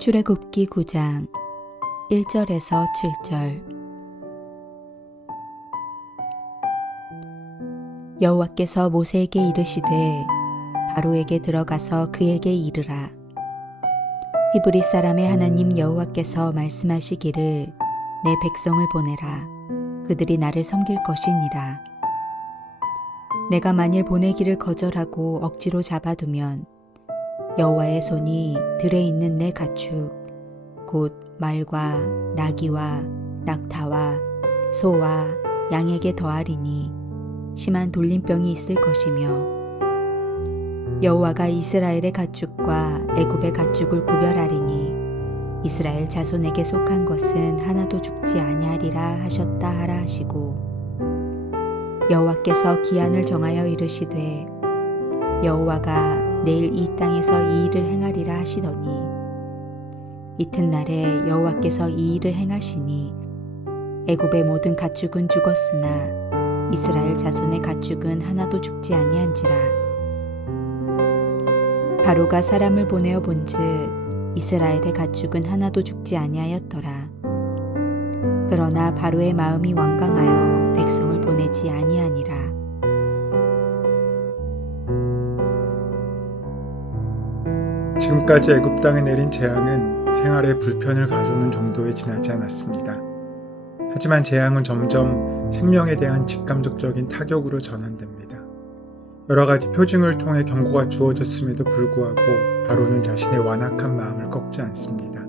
출애굽기 9장 1절에서 7절. 여호와께서 모세에게 이르시되 바로에게 들어가서 그에게 이르라. 히브리 사람의 하나님 여호와께서 말씀하시기를 내 백성을 보내라. 그들이 나를 섬길 것이니라. 내가 만일 보내기를 거절하고 억지로 잡아두면 여호와의 손이 들에 있는 내 가축 곧 말과 나귀와 낙타와 소와 양에게 더하리니 심한 돌림병이 있을 것이며 여호와가 이스라엘의 가축과 애굽의 가축을 구별하리니 이스라엘 자손에게 속한 것은 하나도 죽지 아니하리라 하셨다 하라 하시고 여호와께서 기한을 정하여 이르시되 여호와가 내일 이 땅에서 이 일을 행하리라 하시더니 이튿날에 여호와께서 이 일을 행하시니 애굽의 모든 가축은 죽었으나 이스라엘 자손의 가축은 하나도 죽지 아니한지라. 바로가 사람을 보내어 본즉 이스라엘의 가축은 하나도 죽지 아니하였더라. 그러나 바로의 마음이 완강하여 백성을 보내지 아니하니라. 지금까지 애굽 땅에 내린 재앙은 생활에 불편을 가져오는 정도에 지나지 않았습니다. 하지만 재앙은 점점 생명에 대한 직감적인 타격으로 전환됩니다. 여러 가지 표징을 통해 경고가 주어졌음에도 불구하고 바로는 자신의 완악한 마음을 꺾지 않습니다.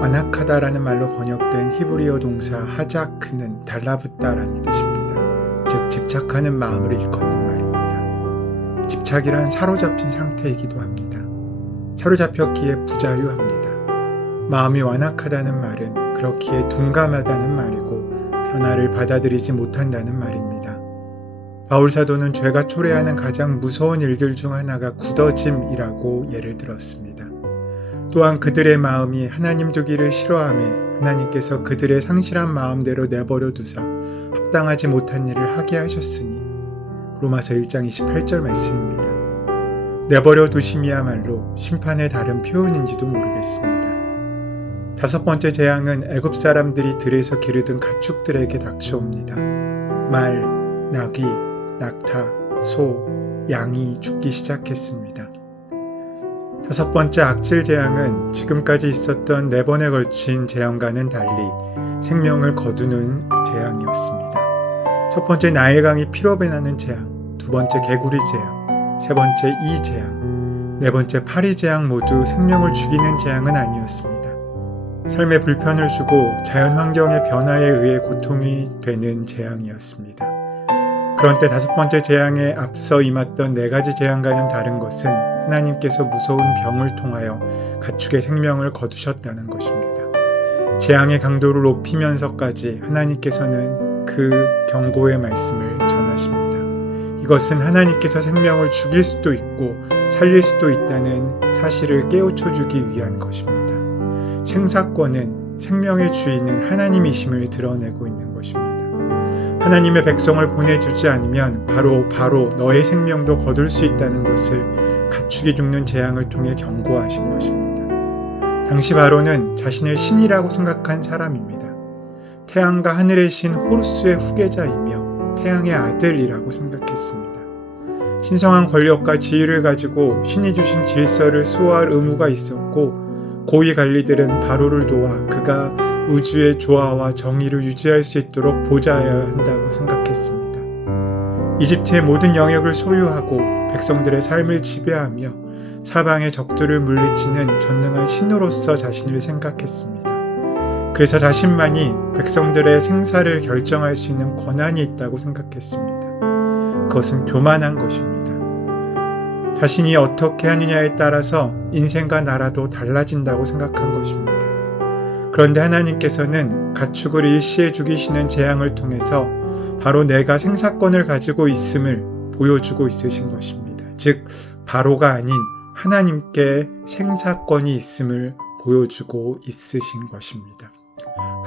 완악하다라는 말로 번역된 히브리어 동사 하자크는 달라붙다라는 뜻입니다. 즉 집착하는 마음을 일컫는 말입니다. 집착이란 사로잡힌 상태이기도 합니다. 사로잡혔기에 부자유합니다. 마음이 완악하다는 말은 그렇기에 둔감하다는 말이고 변화를 받아들이지 못한다는 말입니다. 바울 사도는 죄가 초래하는 가장 무서운 일들 중 하나가 굳어짐이라고 예를 들었습니다. 또한 그들의 마음이 하나님 두기를 싫어하며 하나님께서 그들의 상실한 마음대로 내버려 두사 합당하지 못한 일을 하게 하셨으니 로마서 1장 28절 말씀입니다. 내버려 두심이야말로 심판의 다른 표현인지도 모르겠습니다. 다섯 번째 재앙은 애굽 사람들이 들에서 기르던 가축들에게 닥쳐옵니다. 말, 나귀, 낙타, 소, 양이 죽기 시작했습니다. 다섯 번째 악질 재앙은 지금까지 있었던 4번에 걸친 재앙과는 달리 생명을 거두는 재앙이었습니다. 첫 번째 나일강이 피로 배나는 재앙, 두 번째 개구리 재앙, 세 번째 이 재앙, 네 번째 파리 재앙 모두 생명을 죽이는 재앙은 아니었습니다. 삶의 불편을 주고 자연 환경의 변화에 의해 고통이 되는 재앙이었습니다. 그런데 다섯 번째 재앙에 앞서 임했던 4가지 재앙과는 다른 것은 하나님께서 무서운 병을 통하여 가축의 생명을 거두셨다는 것입니다. 재앙의 강도를 높이면서까지 하나님께서는 그 경고의 말씀을 전하십니다. 이것은 하나님께서 생명을 죽일 수도 있고 살릴 수도 있다는 사실을 깨우쳐주기 위한 것입니다. 생사권은 생명의 주인은 하나님이심을 드러내고 있는 것입니다. 하나님의 백성을 보내주지 않으면 바로 너의 생명도 거둘 수 있다는 것을 가축이 죽는 재앙을 통해 경고하신 것입니다. 당시 바로는 자신을 신이라고 생각한 사람입니다. 태양과 하늘의 신 호루스의 후계자이며 태양의 아들이라고 생각했습니다. 신성한 권력과 지위를 가지고 신이 주신 질서를 수호할 의무가 있었고 고위 관리들은 바로를 도와 그가 우주의 조화와 정의를 유지할 수 있도록 보좌해야 한다고 생각했습니다. 이집트의 모든 영역을 소유하고 백성들의 삶을 지배하며 사방의 적들을 물리치는 전능한 신으로서 자신을 생각했습니다. 그래서 자신만이 백성들의 생사를 결정할 수 있는 권한이 있다고 생각했습니다. 그것은 교만한 것입니다. 자신이 어떻게 하느냐에 따라서 인생과 나라도 달라진다고 생각한 것입니다. 그런데 하나님께서는 가축을 일시에 죽이시는 재앙을 통해서 바로 내가 생사권을 가지고 있음을 보여주고 있으신 것입니다. 즉 바로가 아닌 하나님께 생사권이 있음을 보여주고 있으신 것입니다.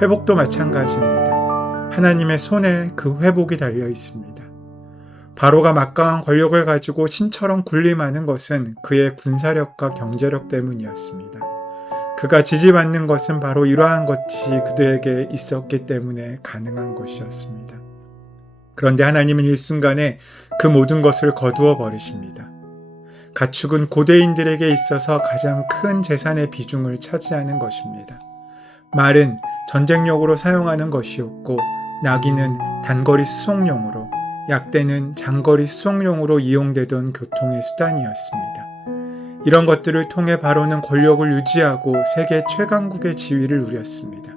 회복도 마찬가지입니다. 하나님의 손에 그 회복이 달려 있습니다. 바로가 막강한 권력을 가지고 신처럼 군림하는 것은 그의 군사력과 경제력 때문이었습니다. 그가 지지받는 것은 바로 이러한 것이 그들에게 있었기 때문에 가능한 것이었습니다. 그런데 하나님은 일순간에 그 모든 것을 거두어 버리십니다. 가축은 고대인들에게 있어서 가장 큰 재산의 비중을 차지하는 것입니다. 말은 전쟁용으로 사용하는 것이었고, 나귀는 단거리 수송용으로, 약대는 장거리 수송용으로 이용되던 교통의 수단이었습니다. 이런 것들을 통해 바로는 권력을 유지하고 세계 최강국의 지위를 누렸습니다.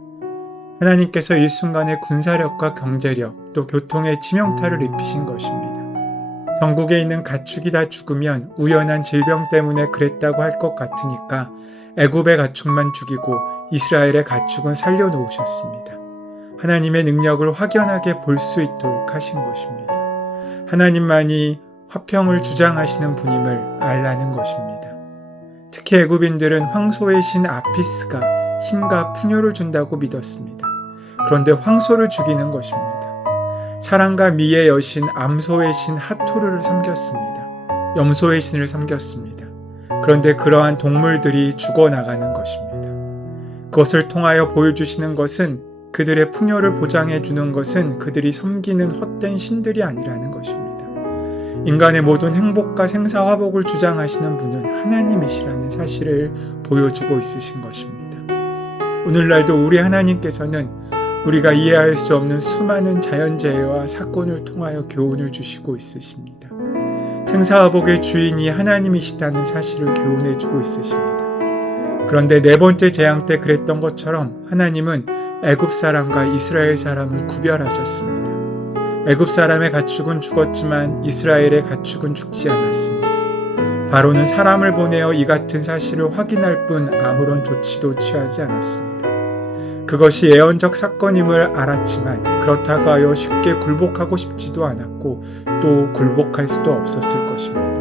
하나님께서 일순간에 군사력과 경제력, 또 교통에 치명타를 입히신 것입니다. 전국에 있는 가축이 다 죽으면 우연한 질병 때문에 그랬다고 할 것 같으니까 애굽의 가축만 죽이고 이스라엘의 가축은 살려놓으셨습니다. 하나님의 능력을 확연하게 볼 수 있도록 하신 것입니다. 하나님만이 화평을 주장하시는 분임을 알라는 것입니다. 특히 애굽인들은 황소의 신 아피스가 힘과 풍요를 준다고 믿었습니다. 그런데 황소를 죽이는 것입니다. 사랑과 미의 여신 암소의 신 하토르를 섬겼습니다. 염소의 신을 섬겼습니다. 그런데 그러한 동물들이 죽어나가는 것입니다. 그것을 통하여 보여주시는 것은 그들의 풍요를 보장해 주는 것은 그들이 섬기는 헛된 신들이 아니라는 것입니다. 인간의 모든 행복과 생사화복을 주장하시는 분은 하나님이시라는 사실을 보여주고 있으신 것입니다. 오늘날도 우리 하나님께서는 우리가 이해할 수 없는 수많은 자연재해와 사건을 통하여 교훈을 주시고 있으십니다. 생사화복의 주인이 하나님이시다는 사실을 교훈해 주고 있으십니다. 그런데 네 번째 재앙 때 그랬던 것처럼 하나님은 애굽 사람과 이스라엘 사람을 구별하셨습니다. 애굽 사람의 가축은 죽었지만 이스라엘의 가축은 죽지 않았습니다. 바로는 사람을 보내어 이 같은 사실을 확인할 뿐 아무런 조치도 취하지 않았습니다. 그것이 예언적 사건임을 알았지만 그렇다고 하여 쉽게 굴복하고 싶지도 않았고 또 굴복할 수도 없었을 것입니다.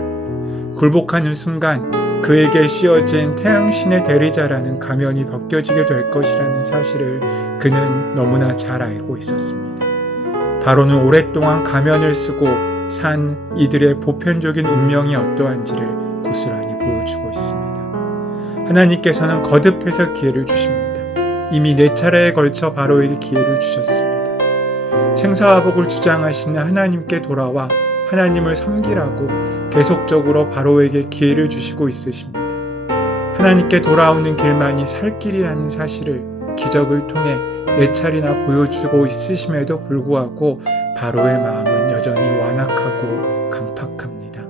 굴복하는 순간 그에게 씌워진 태양신의 대리자라는 가면이 벗겨지게 될 것이라는 사실을 그는 너무나 잘 알고 있었습니다. 바로는 오랫동안 가면을 쓰고 산 이들의 보편적인 운명이 어떠한지를 고스란히 보여주고 있습니다. 하나님께서는 거듭해서 기회를 주십니다. 이미 4차례에 걸쳐 바로에게 기회를 주셨습니다. 생사화복을 주장하시는 하나님께 돌아와 하나님을 섬기라고 계속적으로 바로에게 기회를 주시고 있으십니다. 하나님께 돌아오는 길만이 살 길이라는 사실을 기적을 통해 4차례나 보여주고 있으심에도 불구하고 바로의 마음은 여전히 완악하고 강팍합니다.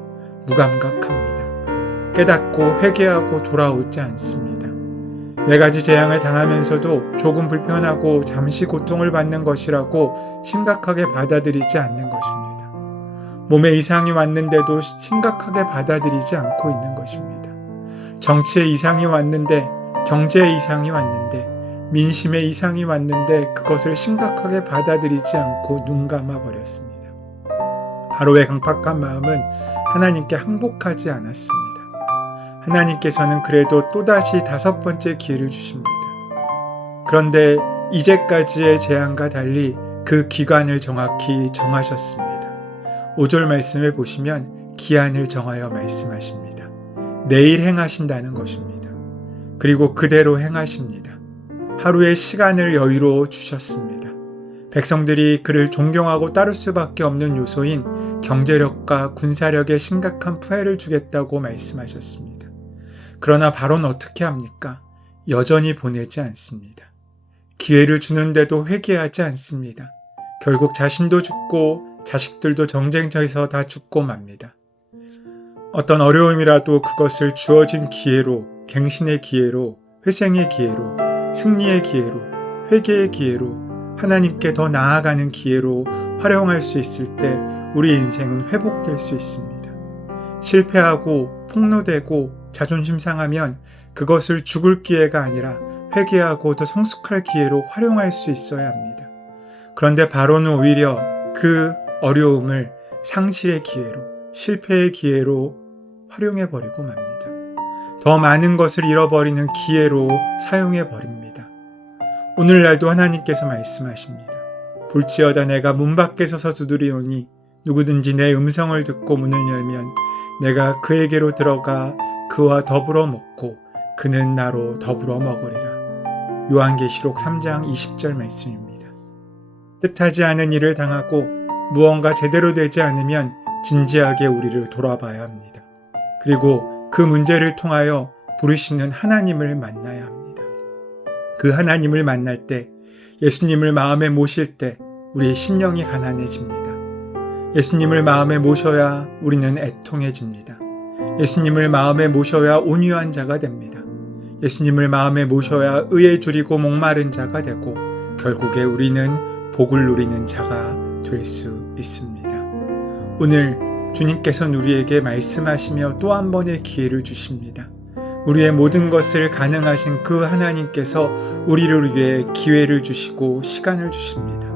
무감각합니다. 깨닫고 회개하고 돌아오지 않습니다. 4가지 재앙을 당하면서도 조금 불편하고 잠시 고통을 받는 것이라고 심각하게 받아들이지 않는 것입니다. 몸에 이상이 왔는데도 심각하게 받아들이지 않고 있는 것입니다. 정치에 이상이 왔는데, 경제에 이상이 왔는데, 민심에 이상이 왔는데 그것을 심각하게 받아들이지 않고 눈 감아 버렸습니다. 바로의 강팍한 마음은 하나님께 항복하지 않았습니다. 하나님께서는 그래도 또다시 5번째 기회를 주십니다. 그런데 이제까지의 재앙과 달리 그 기간을 정확히 정하셨습니다. 5절 말씀을 보시면 기한을 정하여 말씀하십니다. 내일 행하신다는 것입니다. 그리고 그대로 행하십니다. 하루의 시간을 여유로 주셨습니다. 백성들이 그를 존경하고 따를 수밖에 없는 요소인 경제력과 군사력에 심각한 폐해를 주겠다고 말씀하셨습니다. 그러나 바로는 어떻게 합니까? 여전히 보내지 않습니다. 기회를 주는데도 회개하지 않습니다. 결국 자신도 죽고 자식들도 경쟁터에서 다 죽고 맙니다. 어떤 어려움이라도 그것을 주어진 기회로, 갱신의 기회로, 회생의 기회로, 승리의 기회로, 회개의 기회로, 하나님께 더 나아가는 기회로 활용할 수 있을 때 우리 인생은 회복될 수 있습니다. 실패하고 폭로되고 자존심 상하면 그것을 죽을 기회가 아니라 회개하고 더 성숙할 기회로 활용할 수 있어야 합니다. 그런데 바로는 오히려 그 어려움을 상실의 기회로, 실패의 기회로 활용해버리고 맙니다. 더 많은 것을 잃어버리는 기회로 사용해버립니다. 오늘날도 하나님께서 말씀하십니다. 볼지어다 내가 문 밖에 서서 두드리오니 누구든지 내 음성을 듣고 문을 열면 내가 그에게로 들어가 그와 더불어 먹고 그는 나로 더불어 먹으리라. 요한계시록 3장 20절 말씀입니다. 뜻하지 않은 일을 당하고 무언가 제대로 되지 않으면 진지하게 우리를 돌아봐야 합니다. 그리고 그 문제를 통하여 부르시는 하나님을 만나야 합니다. 그 하나님을 만날 때, 예수님을 마음에 모실 때 우리의 심령이 가난해집니다. 예수님을 마음에 모셔야 우리는 애통해집니다. 예수님을 마음에 모셔야 온유한 자가 됩니다. 예수님을 마음에 모셔야 의에 줄이고 목마른 자가 되고 결국에 우리는 복을 누리는 자가 될 수 있습니다. 오늘 주님께서는 우리에게 말씀하시며 또 한 번의 기회를 주십니다. 우리의 모든 것을 가능하신 그 하나님께서 우리를 위해 기회를 주시고 시간을 주십니다.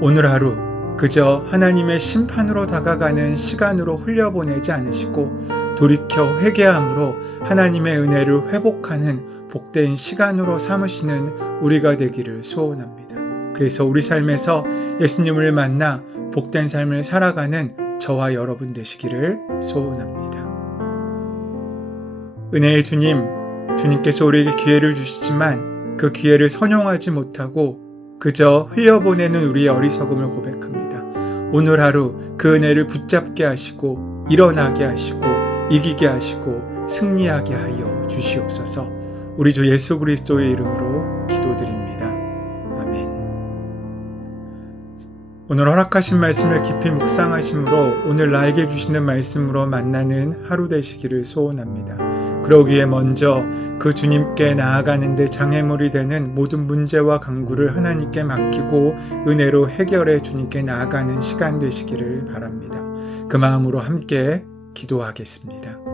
오늘 하루 그저 하나님의 심판으로 다가가는 시간으로 흘려보내지 않으시고 돌이켜 회개함으로 하나님의 은혜를 회복하는 복된 시간으로 삼으시는 우리가 되기를 소원합니다. 그래서 우리 삶에서 예수님을 만나 복된 삶을 살아가는 저와 여러분 되시기를 소원합니다. 은혜의 주님, 주님께서 우리에게 기회를 주시지만 그 기회를 선용하지 못하고 그저 흘려보내는 우리의 어리석음을 고백합니다. 오늘 하루 그 은혜를 붙잡게 하시고 일어나게 하시고 이기게 하시고 승리하게 하여 주시옵소서. 우리 주 예수 그리스도의 이름으로 기도드립니다. 아멘. 오늘 허락하신 말씀을 깊이 묵상하심으로 오늘 나에게 주시는 말씀으로 만나는 하루 되시기를 소원합니다. 그러기에 먼저 그 주님께 나아가는데 장애물이 되는 모든 문제와 강구를 하나님께 맡기고 은혜로 해결해 주님께 나아가는 시간 되시기를 바랍니다. 그 마음으로 함께 기도하겠습니다.